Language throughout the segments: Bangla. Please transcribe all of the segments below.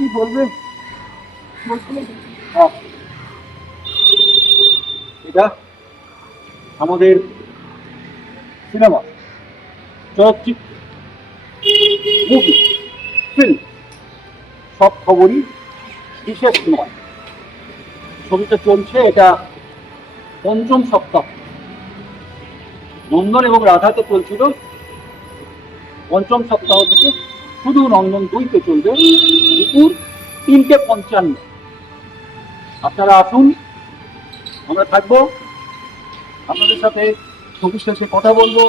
কি বলবে? এটা আমাদের সিনেমা, চলচ্চিত্র, মুভি, ফিল্ম সব খবরই বিশেষ নয়। ছবিটা চলছে, এটা পঞ্চম সপ্তাহ। নন্দন এবং রাধাতে চলছিল, পঞ্চম সপ্তাহ থেকে শুধু নন্দন 2-তে চলবে দুপুর 3:55। আপনারা আসুন, আমরা থাকবো, আপনাদের সাথে ছবি শেষে কথা বলবো,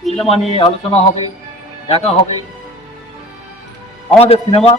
সিনেমা নিয়ে আলোচনা হবে, দেখা হবে। আমাদের সিনেমা